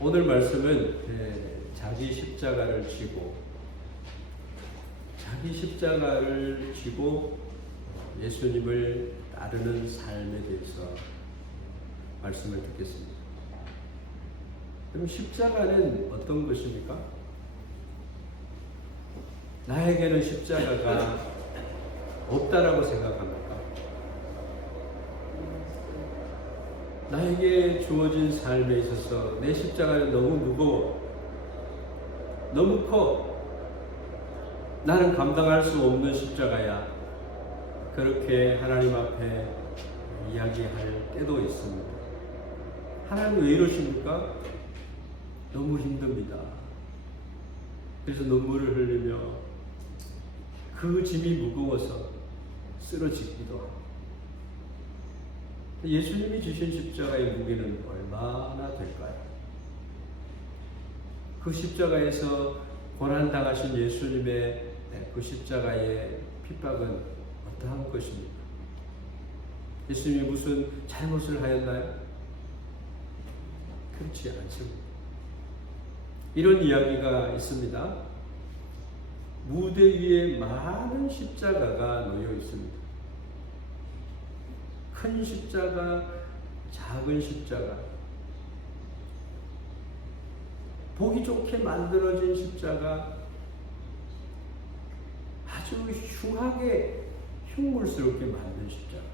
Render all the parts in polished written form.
오늘 말씀은 자기 십자가를 지고 예수님을 따르는 삶에 대해서 말씀을 듣겠습니다. 그럼 십자가는 어떤 것입니까? 나에게는 십자가가 없다라고 생각합니까? 나에게 주어진 삶에 있어서 내 십자가는 너무 무거워, 너무 커, 나는 감당할 수 없는 십자가야. 그렇게 하나님 앞에 이야기할 때도 있습니다. 하나님 왜 이러십니까? 너무 힘듭니다. 그래서 눈물을 흘리며 그 짐이 무거워서 쓰러지기도 하고, 예수님이 주신 십자가의 무게는 얼마나 될까요? 그 십자가에서 고난당하신 예수님의 그 십자가의 핍박은 어떠한 것입니까? 예수님이 무슨 잘못을 하였나요? 그렇지 않습니다. 이런 이야기가 있습니다. 무대 위에 많은 십자가가 놓여 있습니다. 큰 십자가, 작은 십자가, 보기 좋게 만들어진 십자가, 아주 흉하게 흉물스럽게 만든 십자가.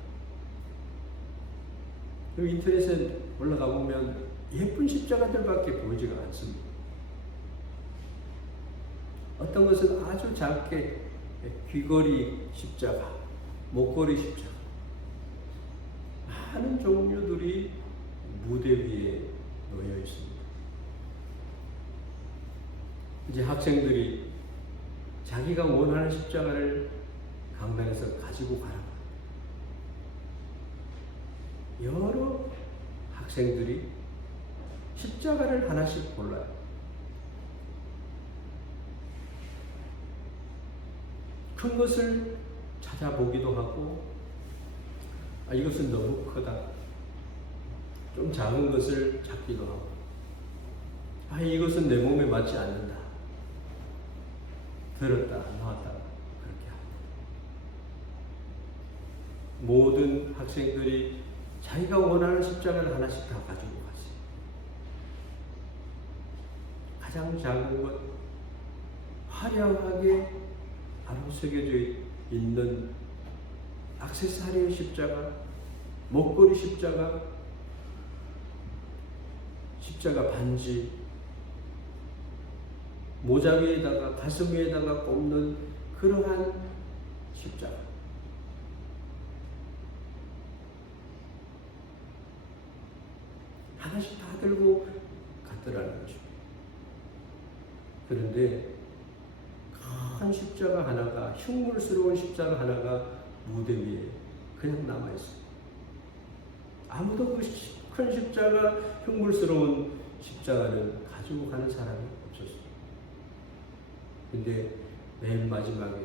그리고 인터넷에 올라가 보면 예쁜 십자가들밖에 보이지가 않습니다. 어떤 것은 아주 작게 귀걸이 십자가, 목걸이 십자가, 많은 종류들이 무대 위에 놓여 있습니다. 이제 학생들이 자기가 원하는 십자가를 강당에서 가지고 가라. 여러 학생들이 십자가를 하나씩 골라요. 큰 것을 찾아보기도 하고, 이것은 너무 크다. 좀 작은 것을 찾기도 하고, 이것은 내 몸에 맞지 않는다. 들었다 놨다 그렇게 합니다. 모든 학생들이 자기가 원하는 십자가를 하나씩 다 가지고 갔어요. 가장 작은 것, 화려하게 바로 새겨져 있는 액세서리 십자가, 목걸이 십자가, 십자가 반지, 모자 위에다가 가슴 위에다가 꼽는 그러한 십자가. 하나씩 다 들고 갔더라는 거죠. 그런데 큰 십자가 하나가, 흉물스러운 십자가 하나가 무대 위에 그냥 남아있어요. 아무도 그 큰 십자가, 흉물스러운 십자가는 가지고 가는 사람이 없었어요. 근데 맨 마지막에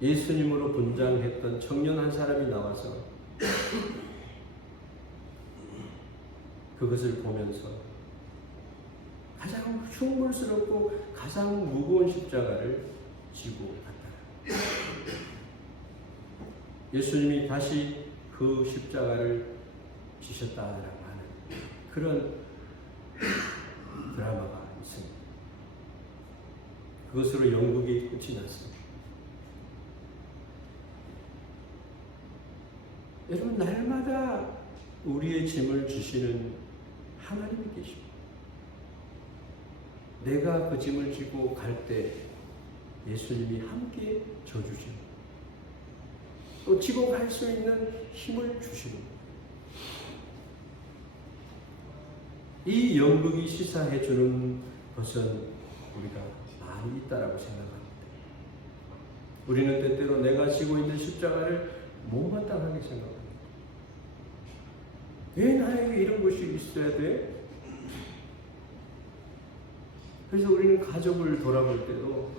예수님으로 분장했던 청년 한 사람이 나와서 그것을 보면서 가장 흉물스럽고 가장 무거운 십자가를 지고 갔다. 예수님이 다시 그 십자가를 지셨다라고 하는 그런 드라마가 있습니다. 그것으로 연극이 끝이 났습니다. 여러분, 날마다 우리의 짐을 주시는 하나님이 계십니다. 내가 그 짐을 지고 갈 때 예수님이 함께 져주십니다. 또 지고 갈 수 있는 힘을 주십니다. 이 연극이 시사해주는 것은 우리가 많이 있다라고 생각합니다. 우리는 때때로 내가 지고 있는 십자가를 못마땅하게 생각합니다. 왜 나에게 이런 것이 있어야 돼? 그래서 우리는 가족을 돌아볼 때도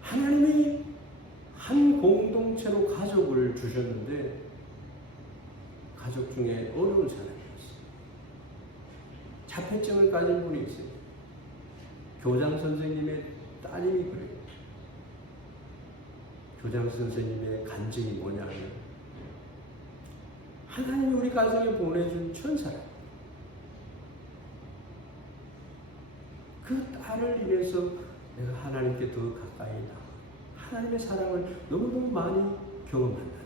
하나님이 한 공동체로 가족을 주셨는데 가족 중에 어려운 사람이 없어요. 자폐증을 가진 분이 있어요. 교장 선생님의 따님이 그래요. 교장 선생님의 간증이 뭐냐면 하나님이 우리 가정에 보내준 천사예요. 그 딸을 인해서 내가 하나님께 더 가까이 나가 하나님의 사랑을 너무너무 많이 경험한다.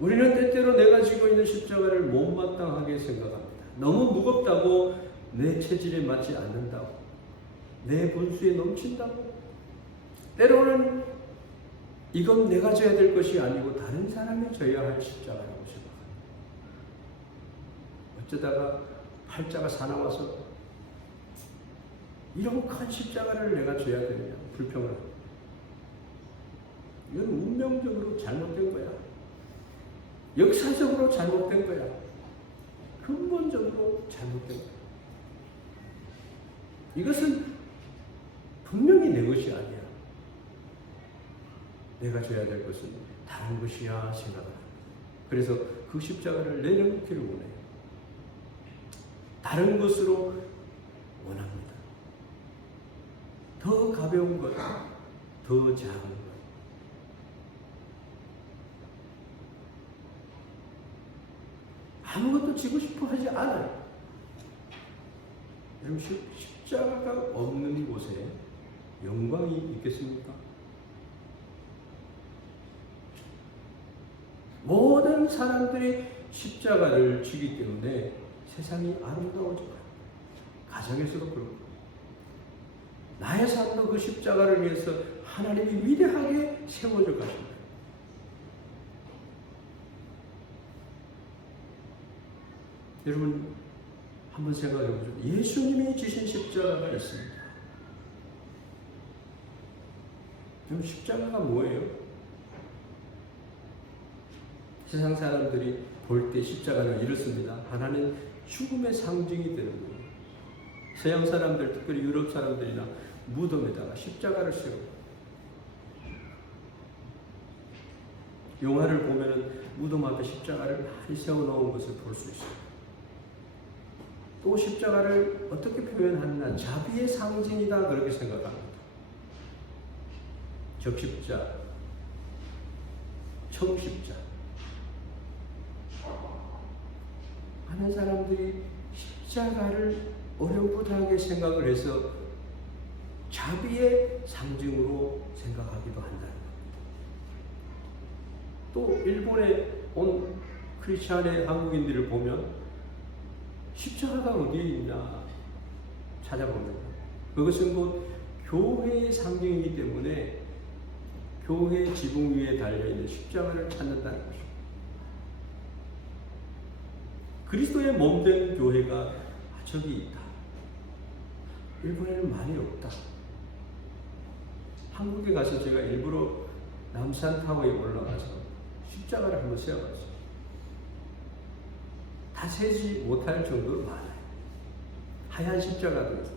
우리는 때때로 내가 지고 있는 십자가를 못마땅하게 생각합니다. 너무 무겁다고, 내 체질에 맞지 않는다고, 내 분수에 넘친다고, 때로는 이건 내가 져야 될 것이 아니고 다른 사람이 져야 할 십자가라고 생각합니다. 어쩌다가 팔자가 사나워서 이런 큰 십자가를 내가 져야 되느냐, 불평을 합니다. 이건 운명적으로 잘못된 거야. 역사적으로 잘못된 거야. 근본적으로 잘못된 거야. 이것은 분명히 내 것이 아니야. 내가 져야 될 것은 다른 것이야 생각합니다. 그래서 그 십자가를 내려놓기를 원해요. 다른 것으로 원합니다. 더 가벼운 것, 더 작은 것. 아무것도 지고 싶어 하지 않아요. 여러분, 십자가가 없는 곳에 영광이 있겠습니까? 모든 사람들이 십자가를 지기 때문에 세상이 아름다워져요. 가정에서도 그렇고, 나의 삶도 그 십자가를 위해서 하나님이 위대하게 세워져 가십니다. 여러분, 한번 생각해 보죠. 예수님이 지신 십자가가 있습니다. 그럼 십자가가 뭐예요? 세상 사람들이 볼 때 십자가는 이렇습니다. 하나는 죽음의 상징이 되는 거예요. 서양 사람들, 특별히 유럽 사람들이나 무덤에다가 십자가를 세우고, 영화를 보면은 무덤 앞에 십자가를 많이 세워놓은 것을 볼 수 있어요. 또 십자가를 어떻게 표현하느냐, 자비의 상징이다 그렇게 생각합니다. 적십자, 청십자. 많은 사람들이 십자가를 어렴풋하게 생각을 해서 자비의 상징으로 생각하기도 한다는 겁니다. 또 일본에 온 크리스찬의 한국인들을 보면 십자가가 어디에 있냐 찾아봅니다. 그것은 곧 교회의 상징이기 때문에 교회 지붕 위에 달려있는 십자가를 찾는다는 것입니다. 그리스도의 몸된 교회가 저기 있다. 일본에는 많이 없다. 한국에 가서 제가 일부러 남산타워에 올라가서 십자가를 한번 세워봤어요. 다 세지 못할 정도로 많아요. 하얀 십자가도 있어요.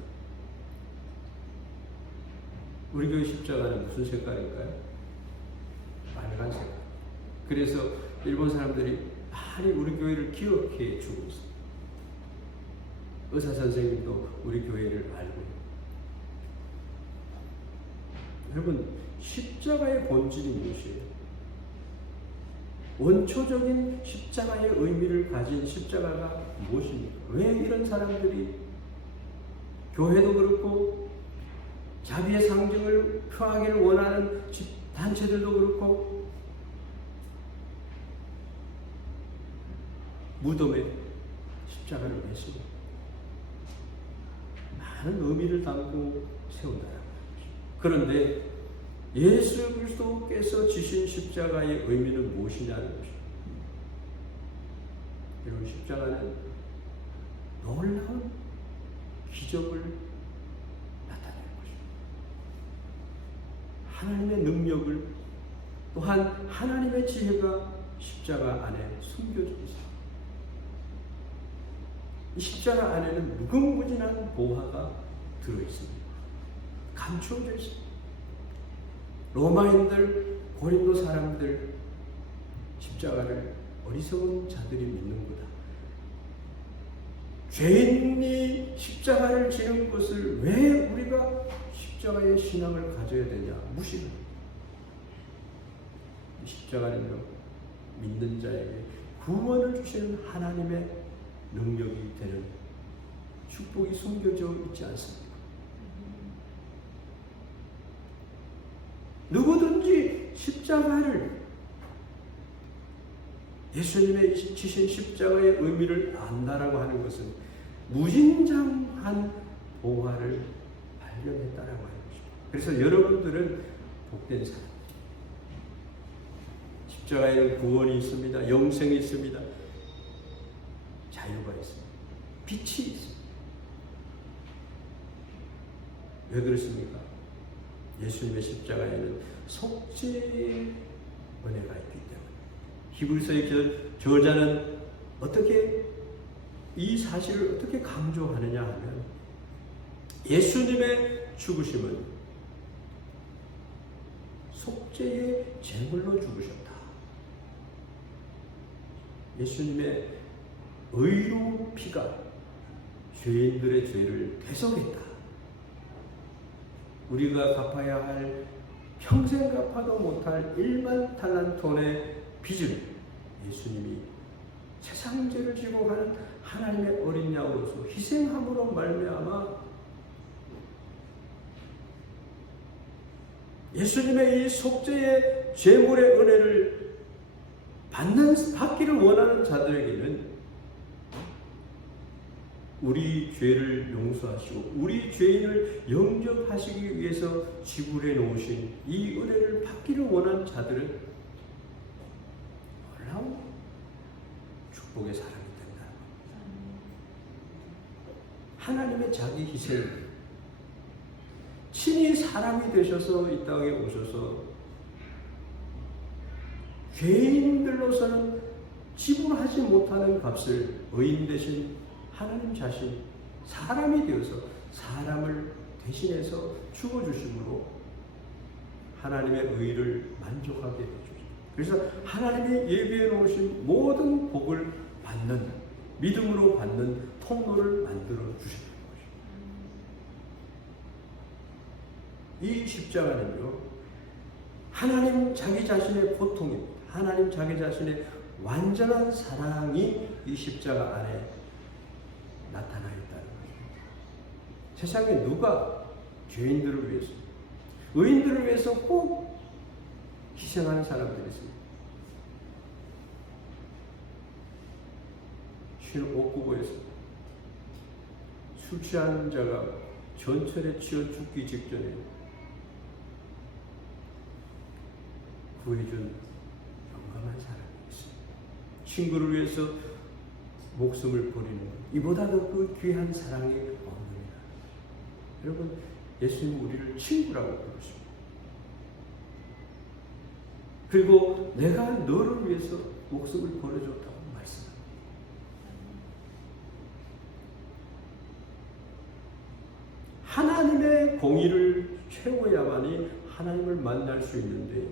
우리 교회 십자가는 무슨 색깔일까요? 빨간색. 그래서 일본 사람들이 많이 우리 교회를 기억해 주고 있습니다. 의사 선생님도 우리 교회를 알고 있습니다. 여러분, 십자가의 본질이 무엇이에요? 원초적인 십자가의 의미를 가진 십자가가 무엇입니까? 왜 이런 사람들이 교회도 그렇고 자비의 상징을 표하기를 원하는 단체들도 그렇고 무덤에 십자가를 매시고 많은 의미를 담고 세운다는 것이죠. 그런데 예수 그리스도께서 지신 십자가의 의미는 무엇이냐는 것입니다. 여러분, 십자가는 놀라운 기적을 나타내는 것입니다. 하나님의 능력을, 또한 하나님의 지혜가 십자가 안에 숨겨져 있습니다. 이 십자가 안에는 무궁무진한 보화가 들어있습니다. 감추어져 있습니다. 로마인들, 고린도 사람들 십자가를 어리석은 자들이 믿는 거다. 죄인이 십자가를 지는 것을 왜 우리가 십자가의 신앙을 가져야 되냐? 무시를. 십자가는요, 믿는 자에게 구원을 주시는 하나님의 능력이 되는 축복이 숨겨져 있지 않습니까? 누구든지 십자가를, 예수님의 지신 십자가의 의미를 안다라고 하는 것은 무진장한 보화를 발견했다라고 하는 것입니다. 그래서 여러분들은 복된 사람. 십자가에는 구원이 있습니다. 영생이 있습니다. 자유가 있습니다. 빛이 있습니다. 왜 그렇습니까? 예수님의 십자가에는 속죄의 은혜가 있기 때문에. 히브리서의 저자는 어떻게 이 사실을 어떻게 강조하느냐 하면, 예수님의 죽으심은 속죄의 제물로 죽으셨다. 예수님의 의로운 피가 죄인들의 죄를 대속했다. 우리가 갚아야 할, 평생 갚아도 못할 1만 달란톤의 빚을 예수님이 세상 죄를 지고 가는 하나님의 어린 양으로서 희생함으로 말미암아 예수님의 이 속죄의 제물의 은혜를 받기를 원하는 자들에게는 우리 죄를 용서하시고 우리 죄인을 영접하시기 위해서 지불해 놓으신 이 은혜를 받기를 원하는 자들은 놀라운 축복의 사람이 된다. 하나님의 자기 희생, 친히 사람이 되셔서 이 땅에 오셔서 죄인들로서는 지불하지 못하는 값을 의인 대신 하나님 자신 사람이 되어서 사람을 대신해서 죽어주심으로 하나님의 의를 만족하게 해주십니다. 그래서 하나님이 예비해 놓으신 모든 복을 받는, 믿음으로 받는 통로를 만들어 주시는 것입니다. 이 십자가는요, 하나님 자기 자신의 고통입니다. 하나님 자기 자신의 완전한 사랑이 이 십자가 안에 나타나 있다는 것입니다. 세상에 누가 죄인들을 위해서, 의인들을 위해서 꼭 희생하는 사람들이 있습니다. 옥구보에서 술 취한 자가 전철에 치여 죽기 직전에 구해준 용감한 사람이 있습니다. 친구를 위해서 목숨을 버리는 것, 이보다도 그 귀한 사랑이 없느니라. 여러분, 예수님은 우리를 친구라고 부르십니다. 그리고 내가 너를 위해서 목숨을 버려줬다고 말씀합니다. 하나님의 공의를 채워야만이 하나님을 만날 수 있는데,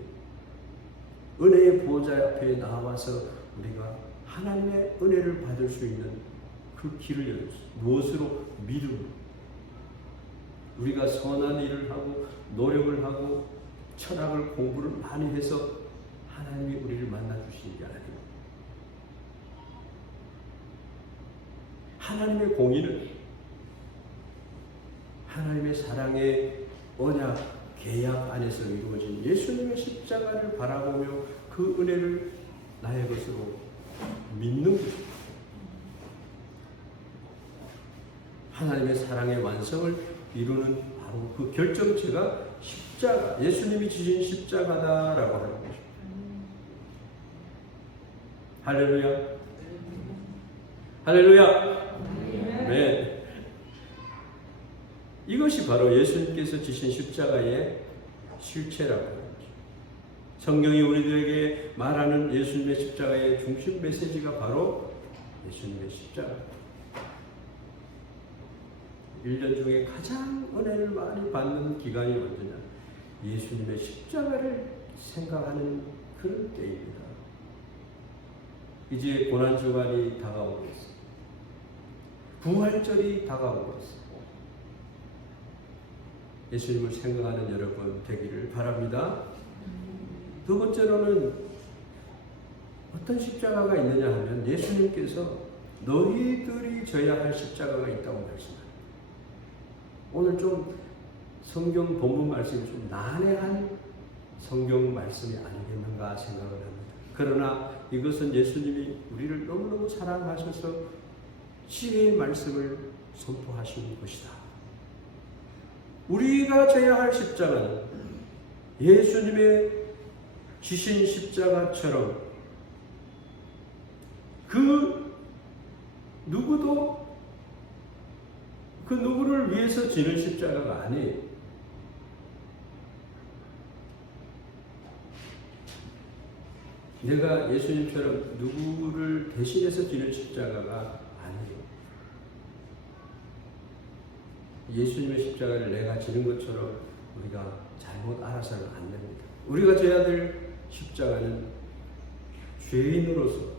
은혜의 보좌 앞에 나와서 우리가 하나님의 은혜를 받을 수 있는 그 길을 열었어요. 무엇으로? 믿음으로. 우리가 선한 일을 하고 노력을 하고 철학을 공부를 많이 해서 하나님이 우리를 만나주시는 게 아닙니다. 하나님의 공의는 하나님의 사랑의 언약, 계약 안에서 이루어진 예수님의 십자가를 바라보며 그 은혜를 나의 것으로 믿는 것입니다. 하나님의 사랑의 완성을 이루는 바로 그 결정체가 십자가, 예수님이 지신 십자가다라고 하는 것입니다. 할렐루야. 할렐루야. 네. 이것이 바로 예수님께서 지신 십자가의 실체라고 합니다. 성경이 우리들에게 말하는 예수님의 십자가의 중심 메시지가 바로 예수님의 십자가. 1년 중에 가장 은혜를 많이 받는 기간이 언제냐? 예수님의 십자가를 생각하는 그런 때입니다. 이제 고난주간이 다가오고 있습니다. 부활절이 다가오고 있습니다. 예수님을 생각하는 여러분 되기를 바랍니다. 두 번째로는 어떤 십자가가 있느냐 하면 예수님께서 너희들이 져야 할 십자가가 있다고 말씀합니다. 오늘 좀 성경 본문 말씀이 좀 난해한 성경 말씀이 아니겠는가 생각을 합니다. 그러나 이것은 예수님이 우리를 너무너무 사랑하셔서 지혜의 말씀을 선포하시는 것이다. 우리가 져야 할 십자가는 예수님의 지신 십자가처럼 그 누구도 그 누구를 위해서 지는 십자가가 아니에요. 내가 예수님처럼 누구를 대신해서 지는 십자가가 아니에요. 예수님의 십자가를 내가 지는 것처럼 우리가 잘못 알아서는 안 됩니다. 우리가 져야 될 십자가는 죄인으로서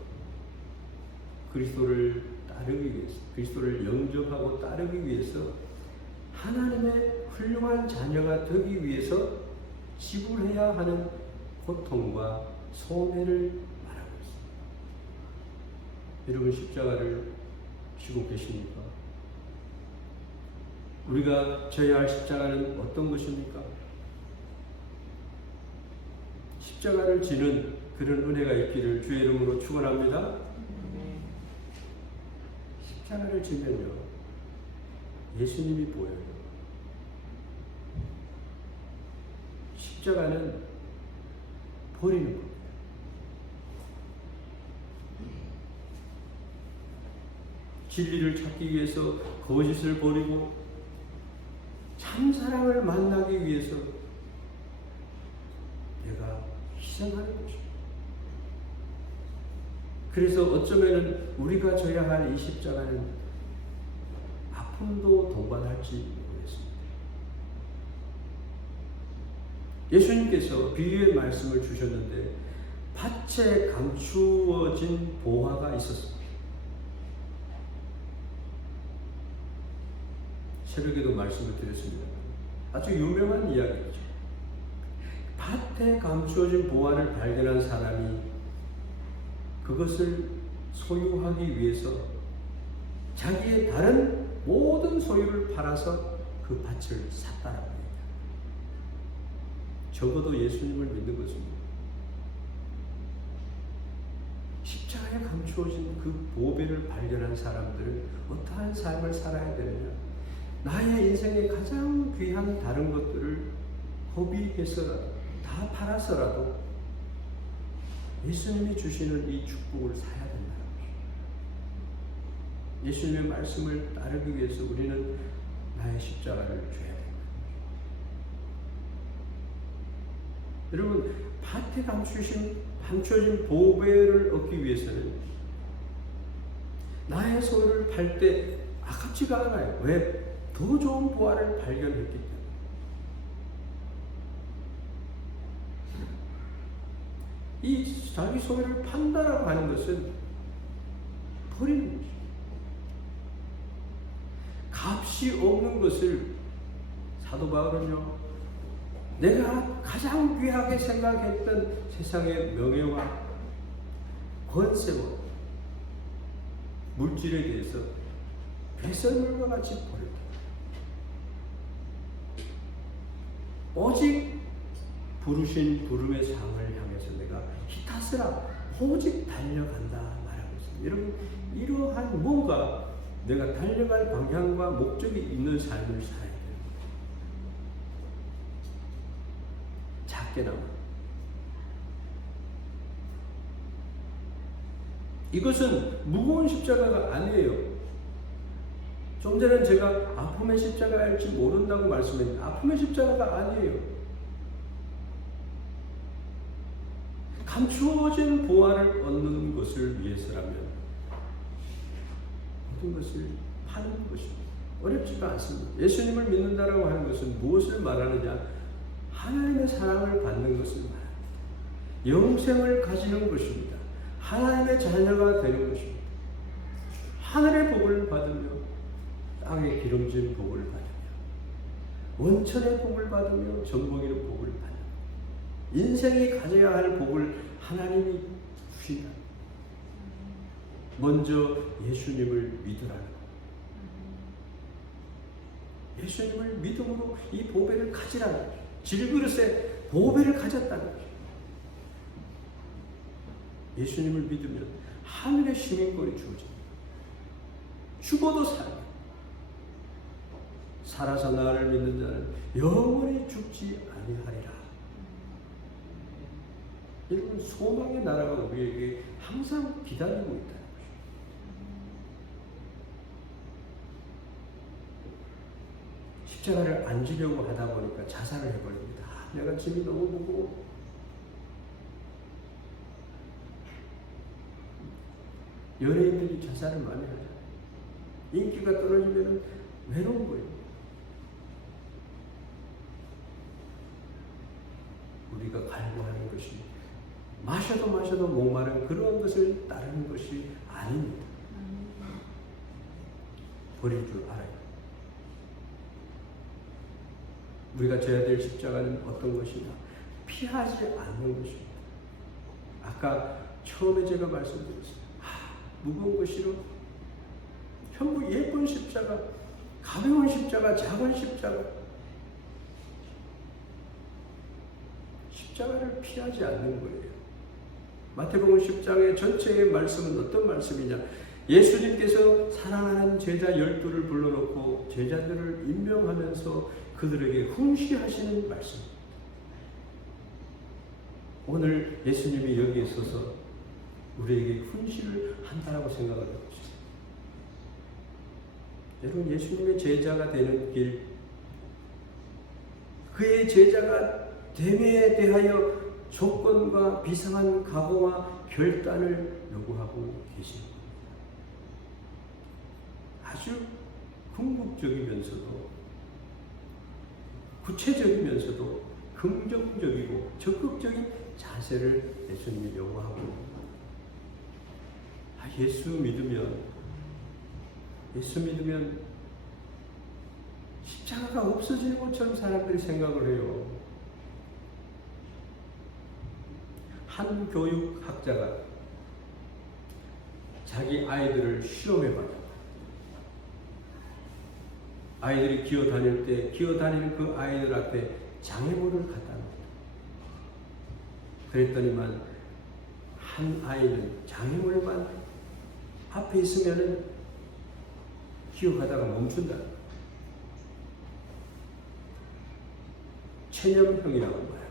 그리스도를 따르기 위해서, 그리스도를 영접하고 따르기 위해서 하나님의 훌륭한 자녀가 되기 위해서 지불해야 하는 고통과 손해를 말하고 있습니다. 여러분 십자가를 지고 계십니까? 우리가 져야 할 십자가는 어떤 것입니까? 십자가를 지는 그런 은혜가 있기를 주의 이름으로 축원합니다. 십자가를 지면요 예수님이 보여요. 십자가는 버리는 겁니다. 진리를 찾기 위해서 거짓을 버리고 참 사랑을 만나기 위해서 내가 희생하는 것입니다. 그래서 어쩌면 우리가 져야 할 이 십자가는 아픔도 동반할지 모르겠습니다. 예수님께서 비유의 말씀을 주셨는데 밭에 감추어진 보화가 있었습니다. 새벽에도 말씀을 드렸습니다. 아주 유명한 이야기죠. 밭에 감추어진 보화를 발견한 사람이 그것을 소유하기 위해서 자기의 다른 모든 소유를 팔아서 그 밭을 샀다라고 합니다. 적어도 예수님을 믿는 것입니다. 십자가에 감추어진 그 보배를 발견한 사람들은 어떠한 삶을 살아야 되느냐? 나의 인생의 가장 귀한 다른 것들을 허비해서라도 다 팔아서라도 예수님이 주시는 이 축복을 사야 된다는 것입니다. 예수님의 말씀을 따르기 위해서 우리는 나의 십자가를 져야 됩니다. 여러분, 밭에 감춰진 보배를 얻기 위해서는 나의 소유를 팔 때 아깝지가 않아요. 왜? 더 좋은 보화를 발견했기 때문에. 이 자기 소유를 판다라고 하는 것은 버리는 것이죠. 값이 없는 것을 사도 바울은요, 내가 가장 귀하게 생각했던 세상의 명예와 권세와 물질에 대해서 배설물과 같이 버렸다. 오직 부르신 부름의 상을 향해서 내가 히타스라 오직 달려간다 말하고 있습니다. 여러분, 이러한 뭔가 내가 달려갈 방향과 목적이 있는 삶을 살아야 돼요. 작게나마. 이것은 무거운 십자가가 아니에요. 좀 전에 제가 아픔의 십자가일지 모른다고 말씀했는데 아픔의 십자가가 아니에요. 감추어진 보화를 얻는 것을 위해서라면 모든 것을 파는 것입니다. 어렵지가 않습니다. 예수님을 믿는다라고 하는 것은 무엇을 말하느냐? 하나님의 사랑을 받는 것을 말합니다. 영생을 가지는 것입니다. 하나님의 자녀가 되는 것입니다. 하늘의 복을 받으며 땅의 기름진 복을 받으며 원천의 복을 받으며 전복의 복을 받으며 인생이 가져야 할 복을 하나님이 주신다. 먼저 예수님을 믿으라는 것. 예수님을 믿음으로 이 보배를 가지라는 거죠. 질그릇에 보배를 가졌다는 거죠. 예수님을 믿으면 하늘의 시민권이 주어집니다. 죽어도 살고 살아서 나를 믿는 자는 영원히 죽지 아니하리라. 여러분, 소망의 나라가 우리에게 항상 기다리고 있다는 것입니다. 십자가를 안 지려고 하다 보니까 자살을 해버립니다. 내가 짐이 너무 무거워. 연예인들이 자살을 많이 하죠. 인기가 떨어지면 외로운 거예요. 우리가 갈구하는 것이 마셔도 목마른 그런 것을 따르는 것이 아닙니다. 버릴 줄 알아요. 우리가 져야 될 십자가는 어떤 것이냐? 피하지 않는 것입니다. 아까 처음에 제가 말씀드렸어요. 무거운 거 싫어? 전부 예쁜 십자가, 가벼운 십자가, 작은 십자가. 십자가를 피하지 않는 거예요. 마태복음 10장의 전체의 말씀은 어떤 말씀이냐? 예수님께서 사랑하는 제자 12를 불러놓고 제자들을 임명하면서 그들에게 훈시하시는 말씀입니다. 오늘 예수님이 여기에 서서 우리에게 훈시를 한다라고 생각을 해보세요. 여러분, 예수님의 제자가 되는 길, 그의 제자가 됨에 대하여 조건과 비상한 각오와 결단을 요구하고 계십니다. 아주 궁극적이면서도 구체적이면서도 긍정적이고 적극적인 자세를 예수님이 요구하고 있습니다. 예수 믿으면 십자가가 없어지는 것처럼 사람들이 생각을 해요. 한 교육학자가 자기 아이들을 시험해 봤다. 아이들이 기어다닐 때 기어다니는 그 아이들 앞에 장애물을 갖다 놨다. 그랬더니만 한 아이는 장애물만 앞에 있으면은 기어가다가 멈춘다. 체념형이라고 말합니다.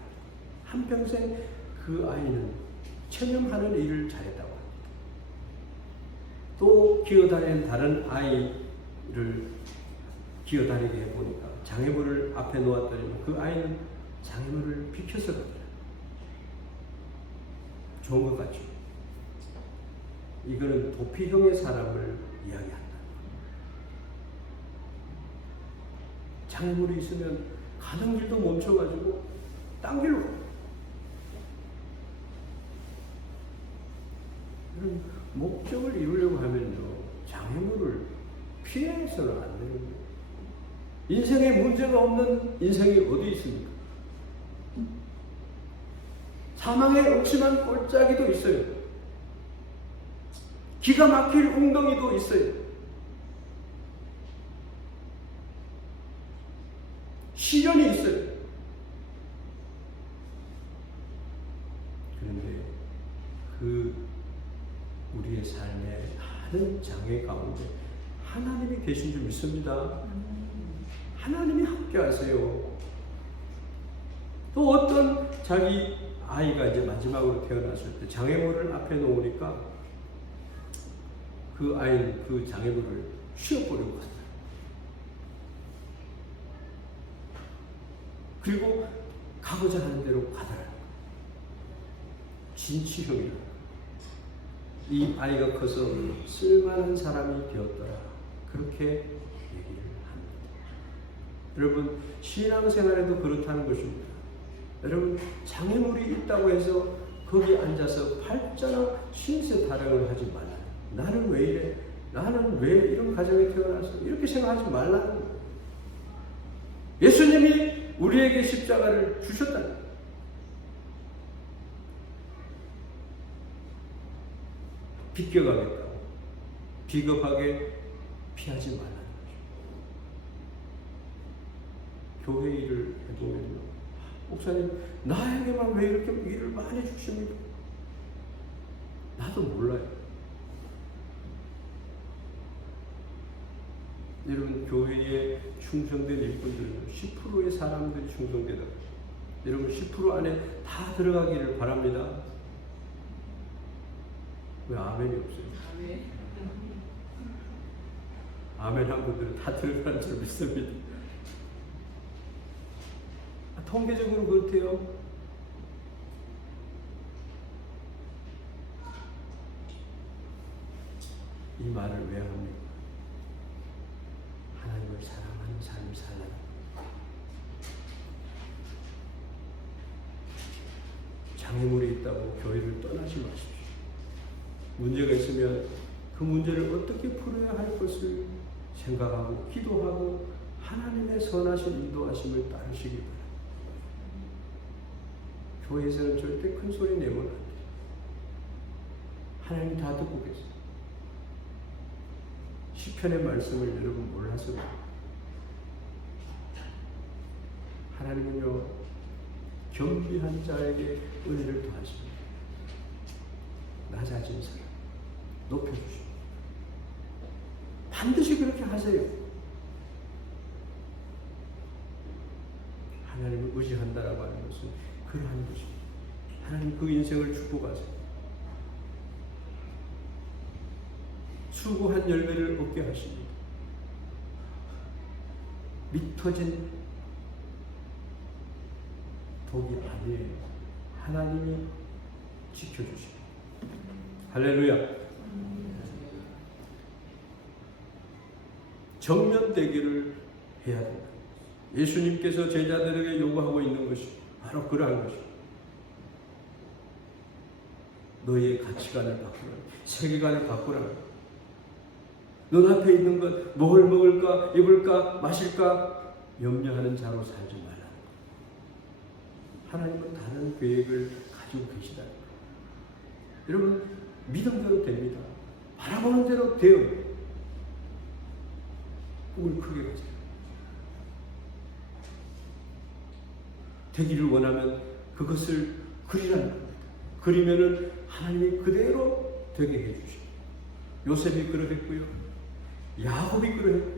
한평생 그 아이는 체념하는 일을 잘했다고 합니다. 또 기어다니는 다른 아이를 기어다니게 해보니까 장애물을 앞에 놓았더니 그 아이는 장애물을 비켜서 갑니다. 좋은 것 같죠? 이거는 도피형의 사람을 이야기한다. 장애물이 있으면 가는 길도 멈춰가지고 딴 길로 가요. 이런 목적을 이루려고 하면요, 장애물을 피해서는 안 되는 거예요. 인생에 문제가 없는 인생이 어디 있습니까? 사망의 음침한 골짜기도 있어요. 기가 막힐 웅덩이도 있어요. 시련이 있어요. 그런데 그 우리의 삶의 많은 장애 가운데 하나님이 계신 줄 믿습니다. 하나님이 함께 하세요. 또 어떤 자기 아이가 이제 마지막으로 태어났을 때 장애물을 앞에 놓으니까 그 아이는 그 장애물을 씌워버리고 갔어요. 그리고 가고자 하는 대로 가더라. 진취형이라. 이 아이가 커서 쓸만한 사람이 되었더라. 그렇게 얘기를 합니다. 여러분, 신앙생활에도 그렇다는 것입니다. 여러분, 장애물이 있다고 해서 거기 앉아서 팔자나 신세 타령을 하지 말라. 나는 왜 이래? 나는 왜 이런 가정에 태어났어? 이렇게 생각하지 말라는 거예요. 예수님이 우리에게 십자가를 주셨다는 거예요. 비껴가겠다고 비겁하게 피하지 말라는 거죠. 교회 일을 해보면요, 목사님 나에게만 왜 이렇게 일을 많이 주십니까? 나도 몰라요. 여러분, 교회에 충성된 일꾼들은 10%의 사람들이 충성되다. 여러분 10% 안에 다 들어가기를 바랍니다. 왜 아멘이 없어요? 아멘 한 분들은 다 들어가는 줄 믿습니다. 통계적으로 그렇대요. 이 말을 왜 합니까? 하나님을 사랑하는 삶을 살라. 장애물이 있다고 교회를 떠나지 마십시오. 문제가 있으면 그 문제를 어떻게 풀어야 할 것을 생각하고 기도하고 하나님의 선하신 인도하심을 따르시기 바랍니다. 교회에서는 절대 큰 소리 내면 안 돼요. 하나님 다 듣고 계세요. 시편의 말씀을 여러분 몰라서 하나님은요, 겸비한 자에게 은혜를 더하십니다. 낮아진 사람 높여주십니다. 반드시 그렇게 하세요. 하나님을 의지한다라고 하는 것은 그러한 것입니다. 하나님 그 인생을 축복하세요. 수고한 열매를 얻게 하십니다. 미터진 독이 아니에요. 하나님이 지켜주십니다. 할렐루야. 정면 대결을 해야 된다. 예수님께서 제자들에게 요구하고 있는 것이 바로 그러한 것입니다. 너희의 가치관을 바꾸라. 세계관을 바꾸라. 눈앞에 있는 것, 뭘 먹을까, 입을까, 마실까 염려하는 자로 살지 말라. 하나님은 다른 계획을 가지고 계시다. 여러분, 믿음대로 됩니다. 바라보는 대로 돼요. 꿈을 크게 가져요. 되기를 원하면 그것을 그리라는 겁니다. 그리면은 하나님이 그대로 되게 해주십니다. 요셉이 그러했고요. 야곱이 그러했고요.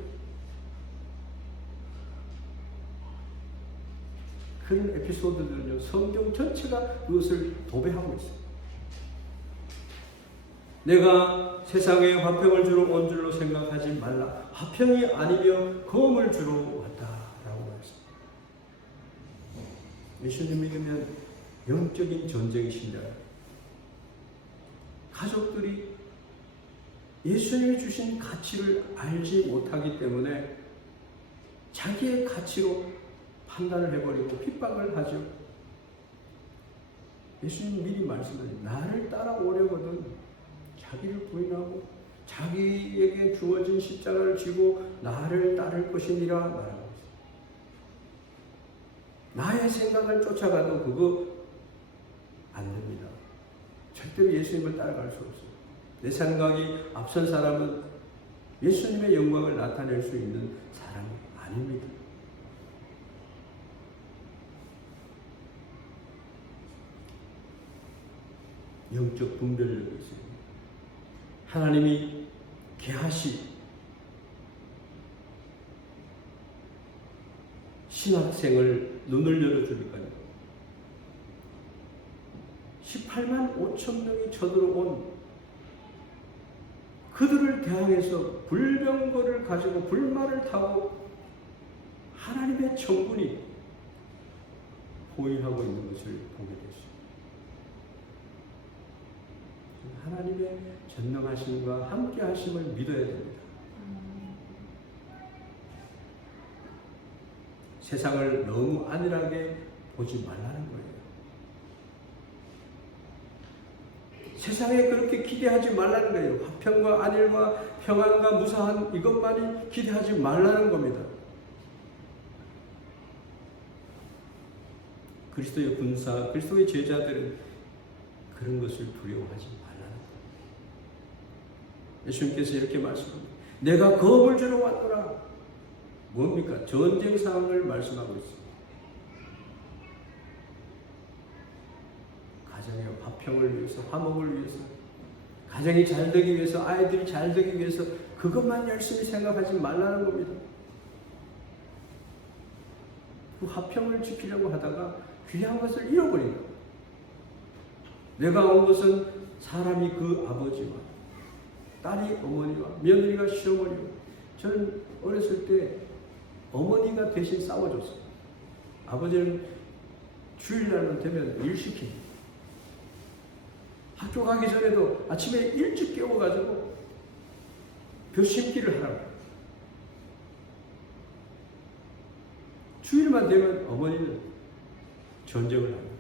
그런 에피소드들은요, 성경 전체가 그것을 도배하고 있어요. 내가 세상에 화평을 주러 온 줄로 생각하지 말라. 화평이 아니며 검을 주러 왔다라고 말했습니다. 예수님 믿으면 영적인 전쟁이십니다. 가족들이 예수님이 주신 가치를 알지 못하기 때문에 자기의 가치로 판단을 해버리고 핍박을 하죠. 예수님 미리 말씀하신 나를 따라오려거든 자기를 부인하고 자기에게 주어진 십자가를 지고 나를 따를 것이니라 말하고 있어요. 나의 생각을 쫓아가도 그거 안 됩니다. 절대로 예수님을 따라갈 수 없어요. 내 생각이 앞선 사람은 예수님의 영광을 나타낼 수 있는 사람이 아닙니다. 영적 분별력이 있어요. 하나님이 개하시 신학생을 눈을 열어주니까요. 18만 5천 명이 쳐들어온 그들을 대항해서 불병거를 가지고 불말을 타고 하나님의 천군이 호위하고 있는 것을 보게 됐습니다. 하나님의 전능하심과 함께 하심을 믿어야 됩니다. 세상을 너무 안일하게 보지 말라는 거예요. 세상에 그렇게 기대하지 말라는 거예요. 화평과 안일과 평안과 무사한 이것만이 기대하지 말라는 겁니다. 그리스도의 군사, 그리스도의 제자들은 그런 것을 두려워하지 말라는 거예요. 예수님께서 이렇게 말씀합니다. 내가 검을 주러 왔노라. 뭡니까? 전쟁 상황을 말씀하고 있습니다. 가정의 화평을 위해서, 화목을 위해서, 가정이 잘 되기 위해서, 아이들이 잘 되기 위해서 그것만 열심히 생각하지 말라는 겁니다. 그 화평을 지키려고 하다가 귀한 것을 잃어버린 겁니다. 내가 온 것은 사람이 그 아버지와 딸이 어머니와 며느리가 시어머니와, 저는 어렸을 때 어머니가 대신 싸워줬어요. 아버지는 주일날만 되면 일 시킵니다. 학교 가기 전에도 아침에 일찍 깨워가지고 벼 심기를 하라고. 주일만 되면 어머니는 전쟁을 합니다.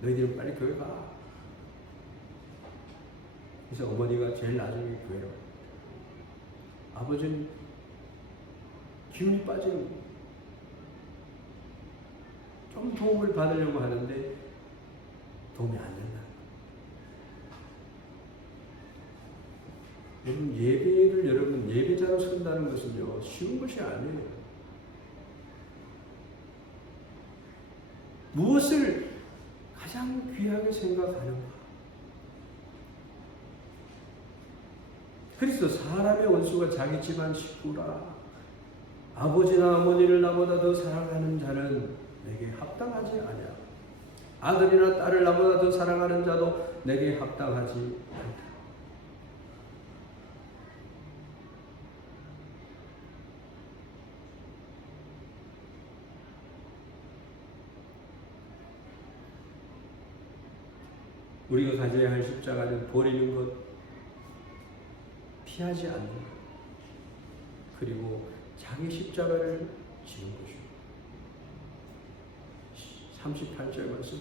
너희들은 빨리 교회 가. 그래서 어머니가 제일 나중에 교회로 갑니다. 아버지는 기운이 빠지는 거예요. 좀 도움을 받으려고 하는데 도움이 안 된다. 여러분 예배자로 선다는 것은요, 쉬운 것이 아니에요. 무엇을 가장 귀하게 생각하는가? 그래서 사람의 원수가 자기 집안 식구라. 아버지나 어머니를 나보다 더 사랑하는 자는 내게 합당하지 아니하. 아들이나 딸을 나보다 더 사랑하는 자도 내게 합당하지 않다. 우리가 가져야 할 십자가는 버리는 것, 피하지 않는 것, 그리고 자기 십자가를 지는 것입니다. 38절 말씀.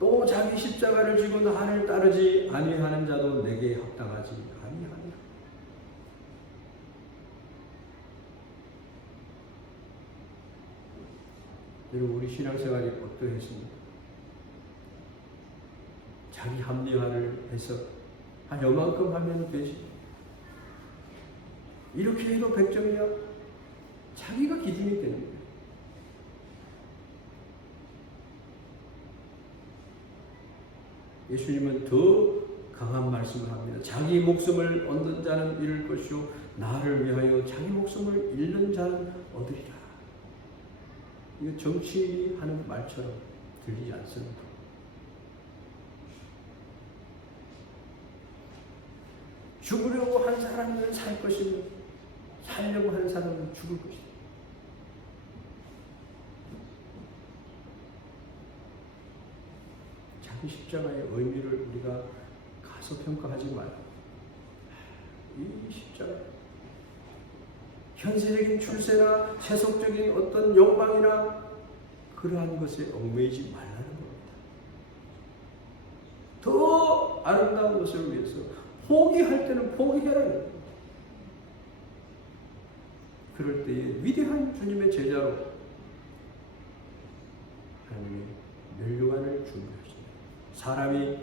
또 자기 십자가를 지고 나를 따르지 아니하는 자도 내게 합당하지 아니하니라. 여러분, 우리 신앙생활이 어떠했습니까? 자기 합리화를 해서 요만큼 하면 되지. 이렇게 해도 100점이야. 자기가 기준이 되는 거예요. 예수님은 더 강한 말씀을 합니다. 자기 목숨을 얻는 자는 잃을 것이요 나를 위하여 자기 목숨을 잃는 자는 얻으리라. 이거 정치하는 말처럼 들리지 않습니다. 죽으려고 한 사람은 살 것이며 살려고 하는 사람은 죽을 것이다. 자기 십자가의 의미를 우리가 가소평가하지 말고, 이 십자가 현세적인 출세나 세속적인 어떤 욕망이나 그러한 것에 얽매이지 말라는 겁니다. 더 아름다운 것을 위해서 포기할 때는 포기해라. 그럴 때에 위대한 주님의 제자로 하나님의 멸류관을 준비하십니다. 사람이,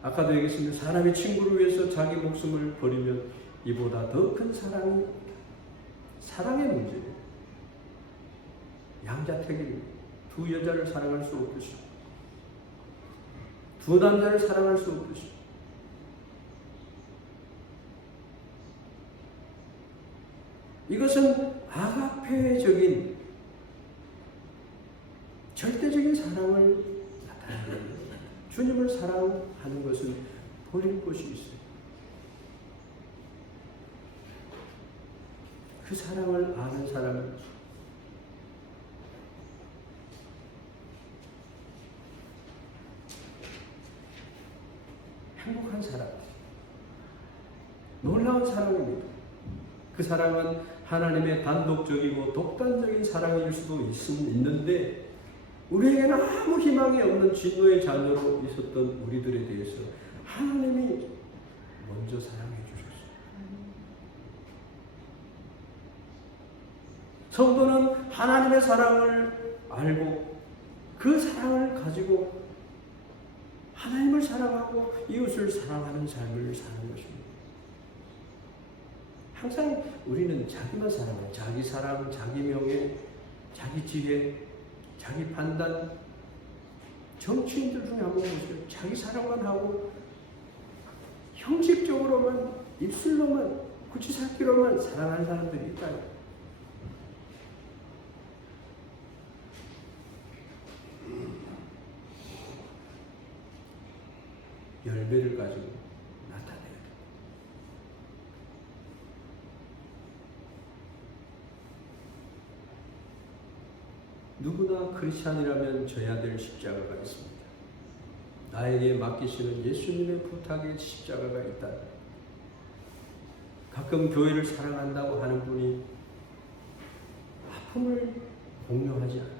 아까도 얘기했습니다. 사람이 친구를 위해서 자기 목숨을 버리면 이보다 더 큰 사랑이 없다. 사랑의 문제예요. 양자택일, 두 여자를 사랑할 수 없듯이, 두 남자를 사랑할 수 없듯이, 이것은 아가페적인 절대적인 사랑을 나타내는 거예요. 주님을 사랑하는 것은 버릴 것이 있어요. 그 사랑을 아는 사람은 행복한 사람, 놀라운 사랑입니다. 그 사랑은 하나님의 단독적이고 독단적인 사랑일 수도 있는데 우리에게는 아무 희망이 없는 진노의 자녀로 있었던 우리들에 대해서 하나님이 먼저 사랑해 주셨어요. 성도는 하나님의 사랑을 알고 그 사랑을 가지고 하나님을 사랑하고 이웃을 사랑하는 삶을 사는 것입니다. 항상 우리는 자기만 사랑해요. 자기 사랑, 자기 명예, 자기 지혜, 자기 판단. 정치인들 중에 한번 보세요. 자기 사랑만 하고 형식적으로만, 입술로만, 구치살기로만 사랑하는 사람들이 있다. 열매를 가지고 나타내야 돼. 누구나 크리스찬이라면 져야 될 십자가가 있습니다. 나에게 맡기시는 예수님의 부탁의 십자가가 있다. 가끔 교회를 사랑한다고 하는 분이 아픔을 공유하지 않아요.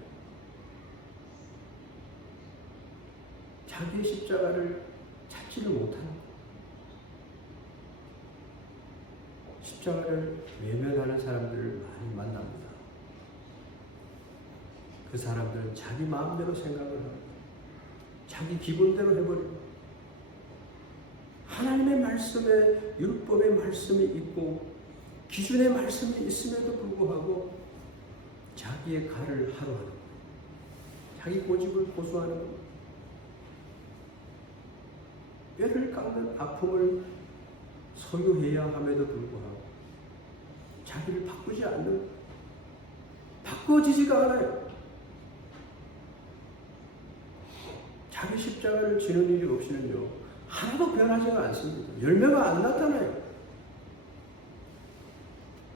자기의 십자가를 찾지를 못하는 거예요. 십자가를 외면하는 사람들을 많이 만납니다. 그 사람들은 자기 마음대로 생각을 하고 자기 기분대로 해버리고 하나님의 말씀에 율법의 말씀이 있고 기준의 말씀이 있음에도 불구하고 자기의 칼을 하루 하는 거예요. 자기 고집을 고수하는 거예요. 뼈를 깎는 아픔을 소유해야 함에도 불구하고 자기를 바꾸지 않는, 바꿔지지가 않아요. 자기 십자가를 지는 일이 없이는요, 하나도 변하지가 않습니다. 열매가 안 나타나요.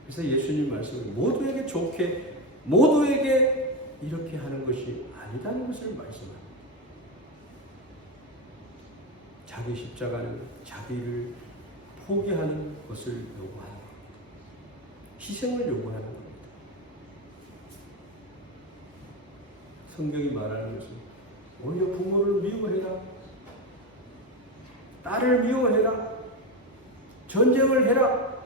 그래서 예수님 말씀은 모두에게 좋게, 모두에게 이렇게 하는 것이 아니다는 것을 말씀합니다. 자기 십자가는 자기를 포기하는 것을 요구하는 겁니다. 희생을 요구하는 겁니다. 성경이 말하는 것은 오히려 부모를 미워해라, 딸을 미워해라, 전쟁을 해라.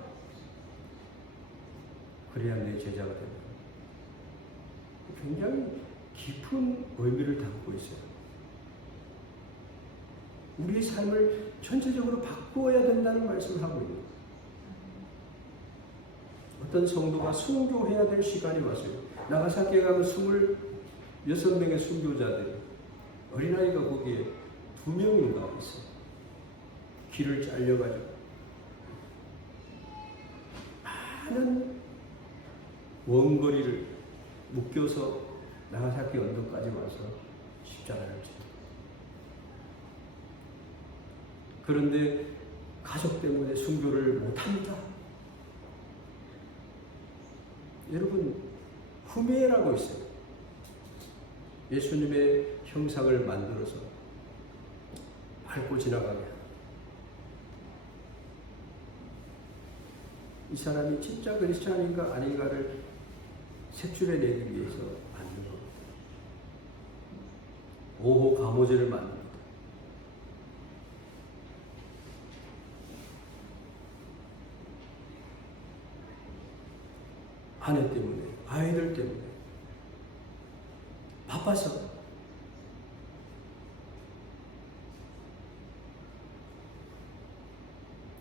그래야 내 제자가 됩니다. 굉장히 깊은 의미를 담고 있어요. 우리의 삶을 전체적으로 바꾸어야 된다는 말씀을 하고 있는 거예요. 어떤 성도가 순교해야 될 시간이 왔어요. 나가사키에 가면 26명의 순교자들이, 어린아이가 거기에 2명인가 있어요. 길을 잘려가지고 많은 원거리를 묶여서 나가사키 언덕까지 와서 십자가를 지고, 그런데 가족 때문에 순교를 못합니다. 여러분, 후메라고 있어요. 예수님의 형상을 만들어서 밟고 지나가게 합니다. 이 사람이 진짜 그리스도인인가 아닌가를 색출해내기 위해서 만든 겁니다. 5호 감호제를 만듭니다. 아내 때문에, 아이들 때문에 바빠서.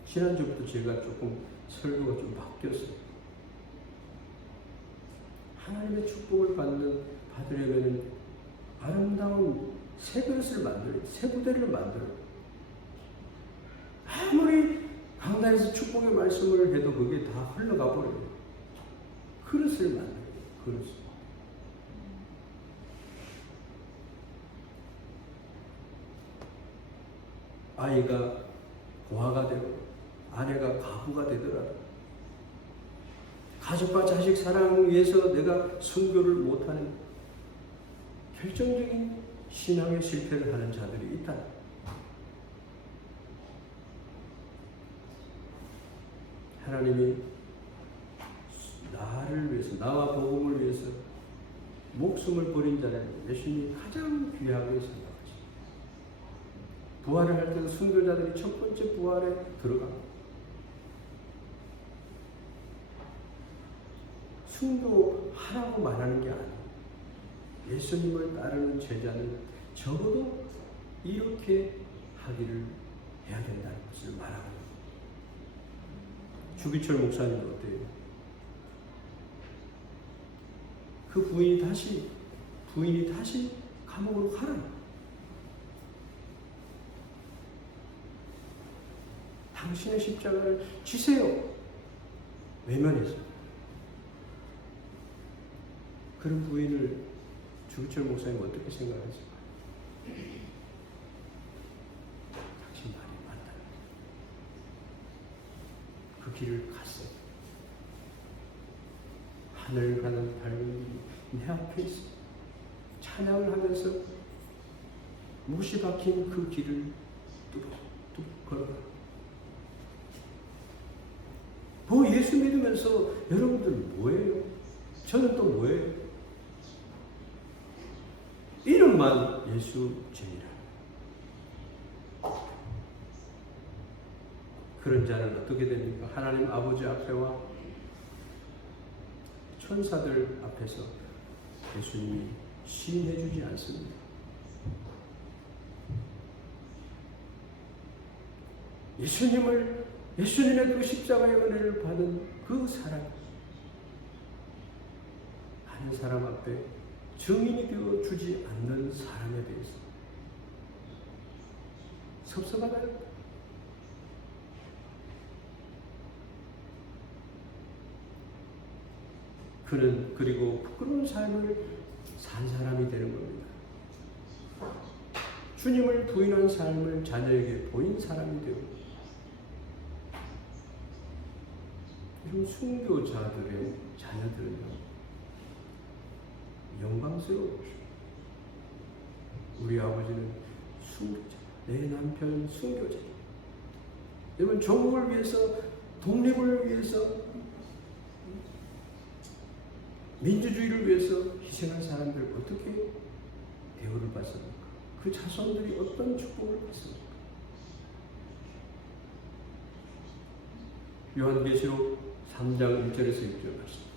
지난주부터 제가 조금 설교가 좀 바뀌었어요. 하나님의 축복을 받으려면 아름다운 새 그릇을 만들어요. 새 부대를 만들어요. 아무리 강단에서 축복의 말씀을 해도 그게 다 흘러가 버려요. 그릇을 만들어요. 그릇을. 아이가 고아가 되고 아내가 가부가 되더라도 가족과 자식 사랑을 위해서 내가 순교를 못하는 결정적인 신앙의 실패를 하는 자들이 있다. 하나님이 나를 위해서, 나와 복음을 위해서 목숨을 버린 자는 예수님이 가장 귀하게 생각하십니다. 부활을 할 때도 순교자들이 첫 번째 부활에 들어갑니다. 순교하라고 말하는 게 아니에요. 예수님을 따르는 제자는 적어도 이렇게 하기를 해야 된다는 것을 말하고 주기철 목사님은 어때요? 그 부인이 다시 감옥으로 가라. 당신의 십자가를 지세요. 외면했어요. 그런 부인을 주기철 목사님 어떻게 생각하실까요? 당신 말이 맞다. 그 길을 갔어요. 하늘 가는 밝은 길이 내 앞에 있어. 찬양을 하면서 못이 박힌 그 길을 뚝뚝 걸어가. 예수 믿으면서 여러분들 뭐예요? 저는 또 뭐예요? 이름만 예수쟁이라. 그런 자는 어떻게 됩니까? 하나님 아버지 앞에와 천사들 앞에서 예수님이 시인해 주지 않습니다. 예수님의 그 십자가의 은혜를 받은 그 사람, 하는 사람 앞에 증인이 되어 주지 않는 사람에 대해서 섭섭하다요. 그는 그리고 부끄러운 삶을 산 사람이 되는 겁니다. 주님을 부인한 삶을 자녀에게 보인 사람이 되고, 이런 순교자들의 자녀들은요, 영광스러워 보십니다. 우리 아버지는 순교자, 내 남편은 순교자. 여러분, 조국을 위해서, 독립을 위해서, 민주주의를 위해서 희생한 사람들 어떻게 대우를 받습니까? 그 자손들이 어떤 축복을 받습니까? 요한계시록 3장 1절에서 6절 말씀.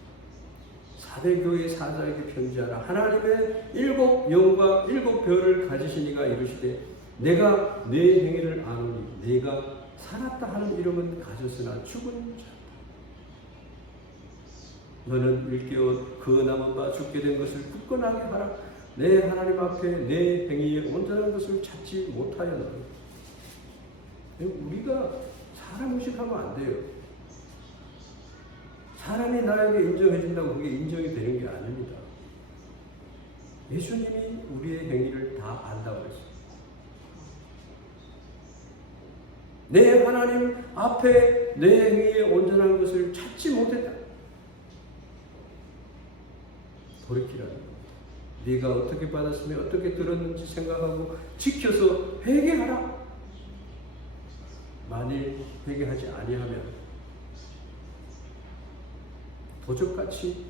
4대 교회 사자에게 편지하라. 하나님의 7영과 7별을 가지시니가 이르시되 내가 네 행위를 아노니 네가 살았다 하는 이름은 가졌으나 죽은 자다. 너는 일깨워 그 남은 바 죽게 된 것을 굳건하게 하라. 내 하나님 앞에 내 행위에 온전한 것을 찾지 못하였노니. 우리가 사람 의식하면 안 돼요. 사람이 나에게 인정해준다고 그게 인정이 되는 게 아닙니다. 예수님이 우리의 행위를 다 안다고 했어요. 내 하나님 앞에 내 행위에 온전한 것을 찾지 못했다. 돌이키라는 겁니다. 네가 어떻게 받았으며 어떻게 들었는지 생각하고 지켜서 회개하라. 만일 회개하지 아니하면 도적같이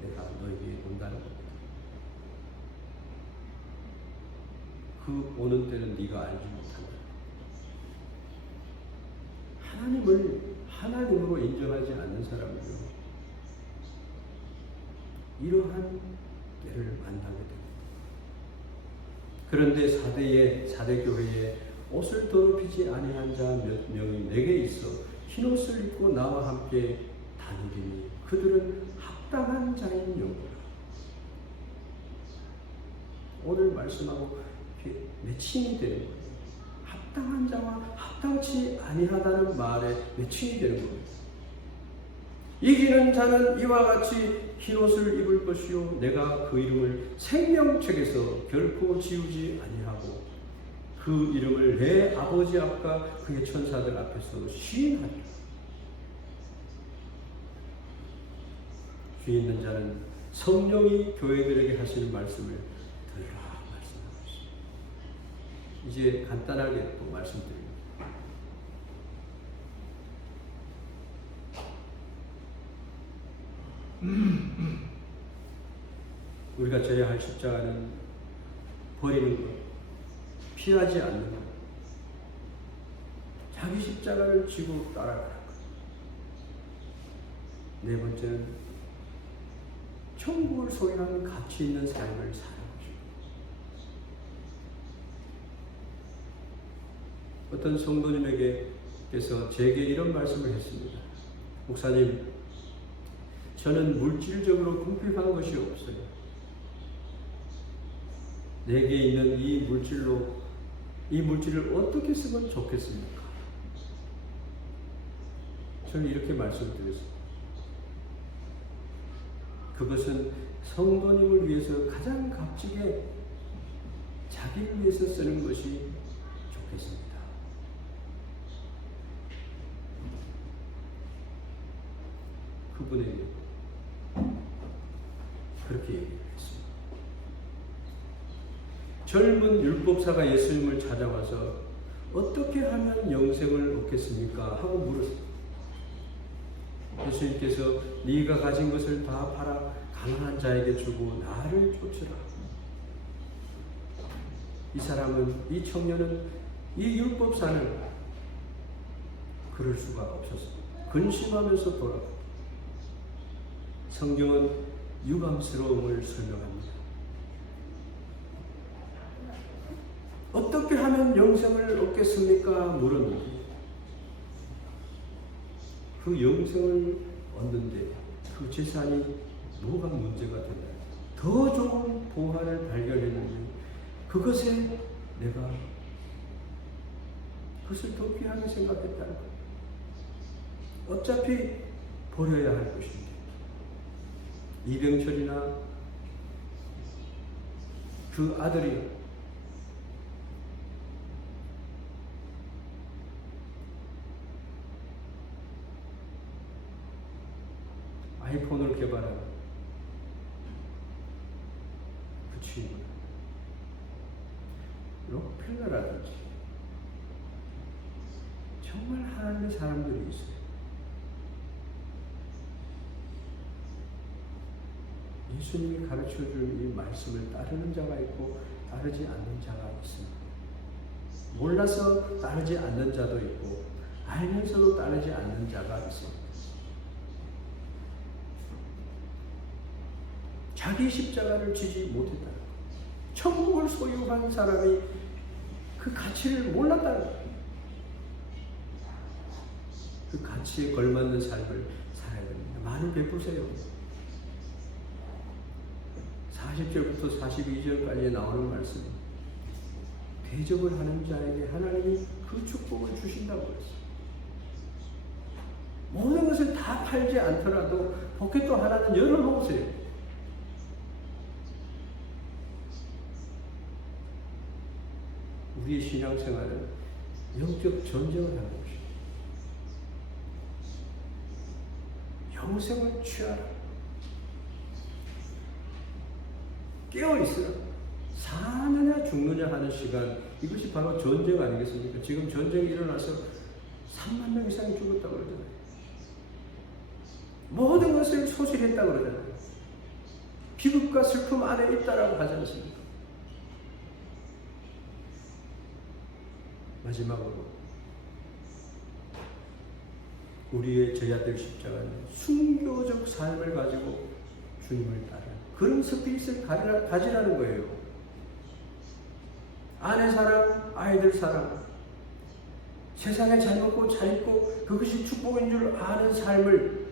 내가 너에게 온다는 겁니다. 그 오는 때는 네가 알지 못한다. 하나님을 하나님으로 인정하지 않는 사람은요, 이러한 때를 만나게 됩니다. 그런데 4대 교회에 옷을 더럽히지 아니한 자 몇 명이 내게 있어 흰옷을 입고 나와 함께 다니리니 그들은 합당한 자인 영구라. 오늘 말씀하고 매칭이 되는 거예요. 합당한 자와 합당치 아니하다는 말에 매칭이 되는 겁니다. 이기는 자는 이와 같이 흰옷을 입을 것이요 내가 그 이름을 생명책에서 결코 지우지 아니하고 그 이름을 내 아버지 앞과 그의 천사들 앞에서 시인하리라. 귀 있는 자는 성령이 교회들에게 하시는 말씀을 들으라 말씀하고 있습니다. 이제 간단하게 또 말씀드립니다. 우리가 져야 할 십자가는 버리는 것, 피하지 않는 것, 자기 십자가를 지고 따라가는 것. 네 번째는 천국을 소유하는 가치 있는 삶을 사는 것입니다. 어떤 성도님에게서 제게 이런 말씀을 했습니다. 목사님, 저는 물질적으로 궁핍한 것이 없어요. 내게 있는 이 물질을 어떻게 쓰면 좋겠습니까? 저는 이렇게 말씀드렸습니다. 그것은 성도님을 위해서 가장 값지게 자기를 위해서 쓰는 것이 좋겠습니다. 그분에게 그렇게 얘기했습니다. 젊은 율법사가 예수님을 찾아와서 어떻게 하면 영생을 얻겠습니까? 하고 물었습니다. 예수님께서 네가 가진 것을 다 팔아 가난한 자에게 주고 나를 쫓으라. 이 사람은, 이 청년은, 이 율법사는 그럴 수가 없었습니다. 근심하면서 돌아갑니다. 성경은 유감스러움을 설명합니다. 어떻게 하면 영생을 얻겠습니까? 물었는데 그 영생을 얻는데 그 재산이 뭐가 문제가 된다. 더 좋은 보화를 발견했는데 그것에 내가 그것을 더 귀하게 생각했다는 거예요. 어차피 버려야 할 것인데 이병철이나 그 아들이 아이폰을 개발한 그 친구, 록펠러라든지 정말 하나님의 사람들이 있어요. 예수님이 가르쳐준 이 말씀을 따르는 자가 있고 따르지 않는 자가 있습니다. 몰라서 따르지 않는 자도 있고 알면서도 따르지 않는 자가 있습니다. 자기 십자가를 지지 못했다는 것. 천국을 소유한 사람이 그 가치를 몰랐다는 것. 그 가치에 걸맞는 삶을 살아야 됩니다. 많이 베푸세요. 40절부터 42절까지 나오는 말씀. 대접을 하는 자에게 하나님이 그 축복을 주신다고 했어요. 모든 것을 다 팔지 않더라도 포켓도 하나는 열어놓으세요. 우리의 신앙생활은 영적 전쟁을 하는 것입니다. 영생을 취하라. 깨어있으라. 사느냐 죽느냐 하는 시간, 이것이 바로 전쟁 아니겠습니까? 지금 전쟁이 일어나서 3만 명 이상이 죽었다고 그러잖아요. 모든 것을 소실했다고 그러잖아요. 비극과 슬픔 안에 있다라고 하지 않습니까? 마지막으로 우리의 져야 될 십자가는 순교적 삶을 가지고 주님을 따르는 그런 스피릿을 가지라는 거예요. 아내 사랑, 아이들 사랑, 세상에 잘 먹고 잘 입고 그것이 축복인 줄 아는 삶을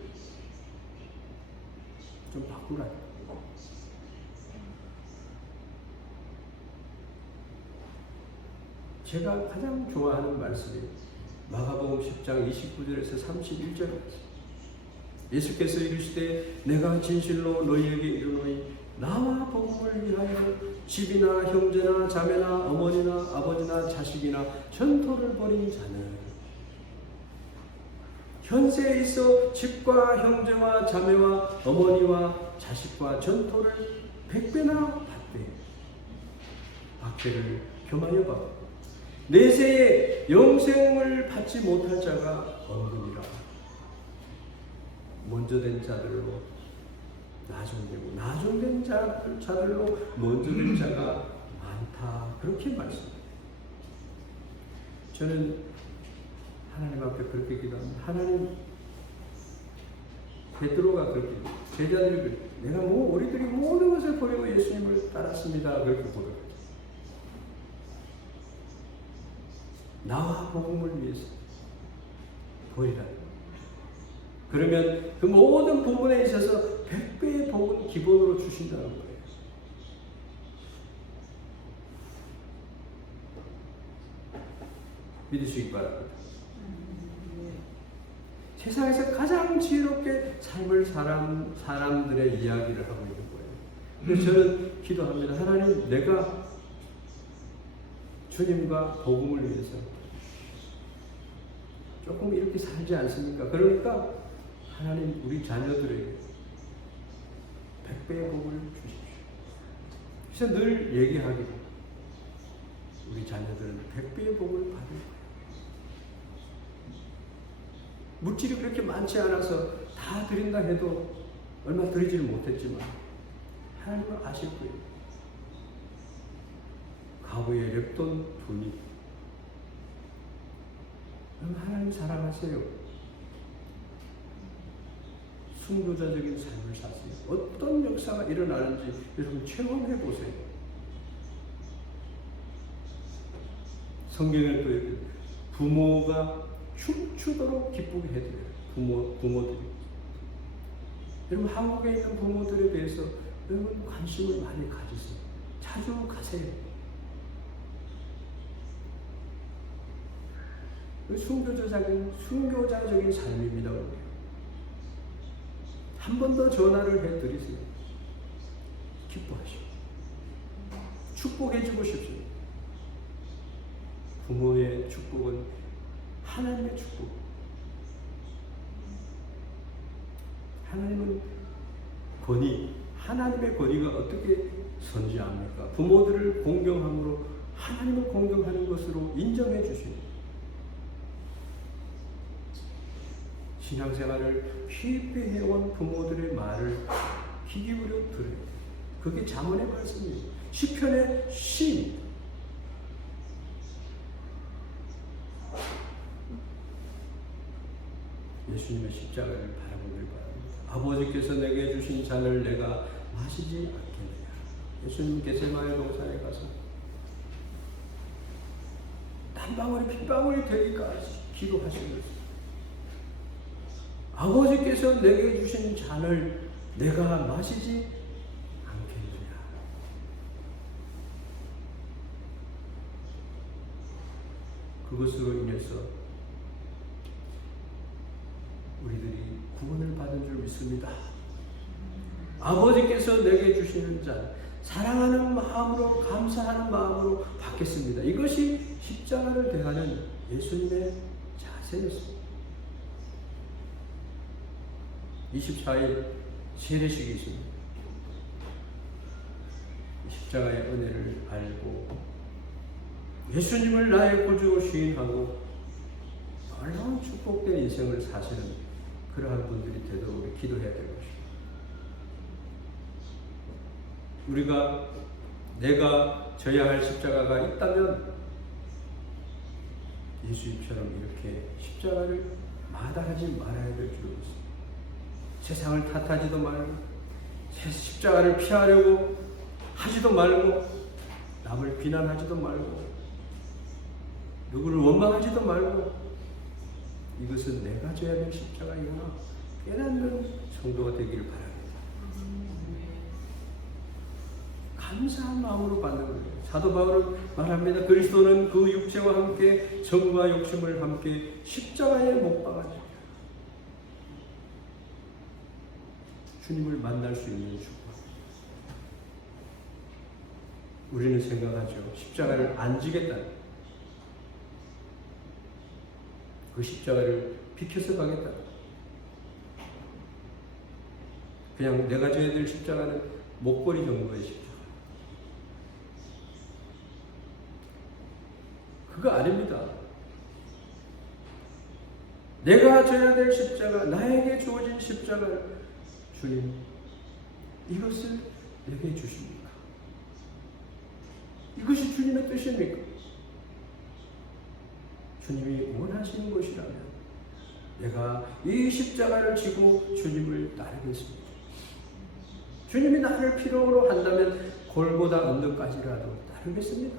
좀 바꾸라. 제가 가장 좋아하는 말씀이 마가복음 10장 29절에서 31절 말씀. 예수께서 이르시되 내가 진실로 너희에게 이르노니 나와 복음을 위하여 집이나 형제나 자매나 어머니나 아버지나 자식이나 전토를 벌인 자는 현세에 있어 집과 형제와 자매와 어머니와 자식과 전토를 100배나 받되 박해를 겸하여 받고 내세에 영생을 받지 못할 자가 없느니라. 먼저 된 자들로 나중되고 나중된 자들로 먼저 될 자가 많다. 그렇게 말씀합니다. 저는 하나님 앞에 그렇게 기도합니다. 하나님, 베드로가 그렇게 제자들이 내가 우리들이 모든 것을 버리고 예수님을 따랐습니다. 그렇게 고백하죠. 나와 복음을 위해서 버리라. 그러면 그 모든 부분에 있어서 100배의 복은 기본으로 주신다는 거예요. 믿으시기 바랍니다. 세상에서 가장 지혜롭게 삶을 사람들의 이야기를 하고 있는 거예요. 그래서 저는 기도합니다. 하나님, 내가 주님과 복음을 위해서 조금 이렇게 살지 않습니까? 그러니까 하나님, 우리 자녀들에게 100배의 복을 주십시오. 그래서 늘 얘기하기를 우리 자녀들은 100배의 복을 받을 거예요. 물질이 그렇게 많지 않아서 다 드린다 해도 얼마 드리지를 못했지만 하나님은 아실 거예요. 과거의 랩돈 돈이. 그럼 하나님 사랑하세요. 순교자적인 삶을 사세요. 어떤 역사가 일어나는지 여러분 체험해 보세요. 성경에 또 이렇게 부모가 춤추도록 기쁘게 해드려요. 부모들이. 여러분, 한국에 있는 부모들에 대해서 여러분 관심을 많이 가지세요. 자주 가세요. 순교자적인 삶입니다. 한 번 더 전화를 해드리세요. 기뻐하시오. 축복해주고 싶습니다. 부모의 축복은 하나님의 축복. 하나님은 하나님의 권위가 어떻게 선지합니까? 부모들을 공경함으로 하나님을 공경하는 것으로 인정해 주십니다. 신앙생활을 깊이 해온 부모들의 말을 귀 기울여 들어요. 그게 잠언의 말씀이에요. 시편의 시입니다. 예수님의 십자가를 바라보길 바랍니다. 아버지께서 내게 주신 잔을 내가 마시지 않겠느냐. 예수님 겟세마네 동산에 가서 한 방울이 핏방울이 되기까지 기도하시면서 아버지께서 내게 주신 잔을 내가 마시지 않겠느냐. 그것으로 인해서 우리들이 구원을 받은 줄 믿습니다. 아버지께서 내게 주시는 잔, 사랑하는 마음으로, 감사하는 마음으로 받겠습니다. 이것이 십자가를 대하는 예수님의 자세였습니다. 24일 세례식이 있습니다. 십자가의 은혜를 알고 예수님을 나의 구주로 시인하고 놀라운 축복된 인생을 사시는 그러한 분들이 되도록 우리 기도해야 될 것입니다. 내가 져야 할 십자가가 있다면 예수님처럼 이렇게 십자가를 마다하지 말아야 될 줄 믿습니다. 세상을 탓하지도 말고 십자가를 피하려고 하지도 말고 남을 비난하지도 말고 누구를 원망하지도 말고 이것은 내가 져야 될 십자가이구나 깨닫는 성도가 되기를 바랍니다. 감사한 마음으로 받는 거예요. 사도 바울은 말합니다. 그리스도는 그 육체와 함께 정과 욕심을 함께 십자가에 못 박아주고 주님을 만날 수 있는 축복. 우리는 생각하죠. 십자가를 안 지겠다. 그 십자가를 비켜서 가겠다. 그냥 내가 져야 될 십자가는 목걸이 정도의 십자가. 그거 아닙니다. 내가 져야 될 십자가, 나에게 주어진 십자가를 주님, 이것을 내게 주십니까? 이것이 주님의 뜻입니까? 주님이 원하시는 것이라면 내가 이 십자가를 지고 주님을 따르겠습니다. 주님이 나를 필요로 한다면 골고다 언덕까지라도 따르겠습니다.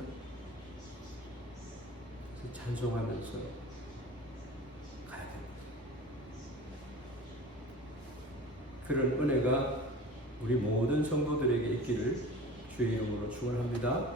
찬송하면서 가야 됩니다. 그런 은혜가 우리 모든 성도들에게 있기를 주의 이름으로 축원합니다.